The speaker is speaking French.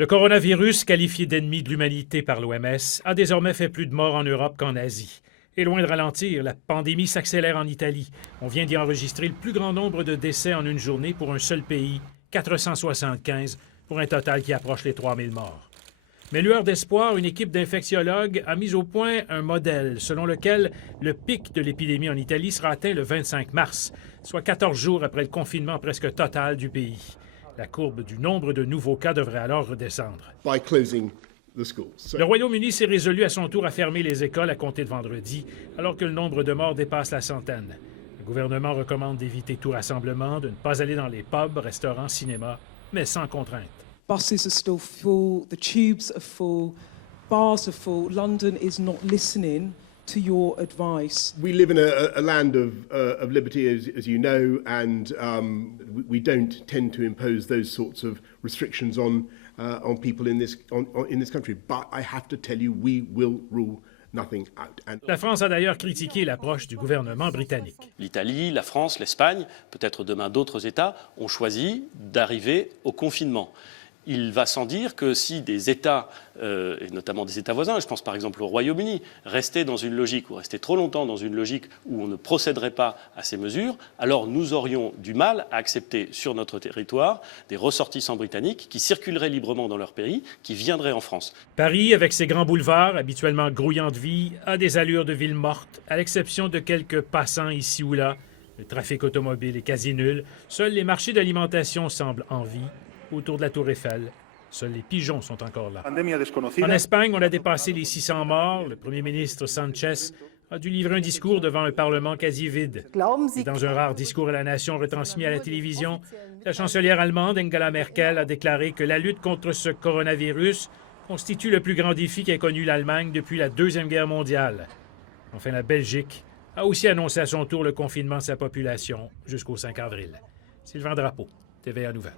Le coronavirus, qualifié d'ennemi de l'humanité par l'OMS, a désormais fait plus de morts en Europe qu'en Asie. Et loin de ralentir, la pandémie s'accélère en Italie. On vient d'y enregistrer le plus grand nombre de décès en une journée pour un seul pays, 475, pour un total qui approche les 3000 morts. Mais lueur d'espoir, une équipe d'infectiologues a mis au point un modèle selon lequel le pic de l'épidémie en Italie sera atteint le 25 mars, soit 14 jours après le confinement presque total du pays. La courbe du nombre de nouveaux cas devrait alors redescendre. Le Royaume-Uni s'est résolu à son tour à fermer les écoles à compter de vendredi, alors que le nombre de morts dépasse la centaine. Le gouvernement recommande d'éviter tout rassemblement, de ne pas aller dans les pubs, restaurants, cinémas, mais sans contrainte. Buses are still full, the tubes are full, bars are full. London is not listening to your advice. We live in a land of liberty, as you know, and we don't tend to impose those sorts of restrictions on people in this country. But I have to tell you, we will rule nothing out. La France a d'ailleurs critiqué l'approche du gouvernement britannique. L'Italie, la France, l'Espagne, peut-être demain d'autres États, ont choisi d'arriver au confinement. Il va sans dire que si des États, et notamment des États voisins, je pense par exemple au Royaume-Uni, restaient dans une logique ou restaient trop longtemps dans une logique où on ne procéderait pas à ces mesures, alors nous aurions du mal à accepter sur notre territoire des ressortissants britanniques qui circuleraient librement dans leur pays, qui viendraient en France. Paris, avec ses grands boulevards, habituellement grouillants de vie, a des allures de ville morte, à l'exception de quelques passants ici ou là. Le trafic automobile est quasi nul. Seuls les marchés d'alimentation semblent en vie. Autour de la Tour Eiffel, seuls les pigeons sont encore là. En Espagne, on a dépassé les 600 morts. Le premier ministre Sanchez a dû livrer un discours devant un parlement quasi vide. Et dans un rare discours à la nation retransmis à la télévision, la chancelière allemande Angela Merkel a déclaré que la lutte contre ce coronavirus constitue le plus grand défi qu'ait connu l'Allemagne depuis la Deuxième Guerre mondiale. Enfin, la Belgique a aussi annoncé à son tour le confinement de sa population jusqu'au 5 avril. Sylvain Drapeau, TVA Nouvelles.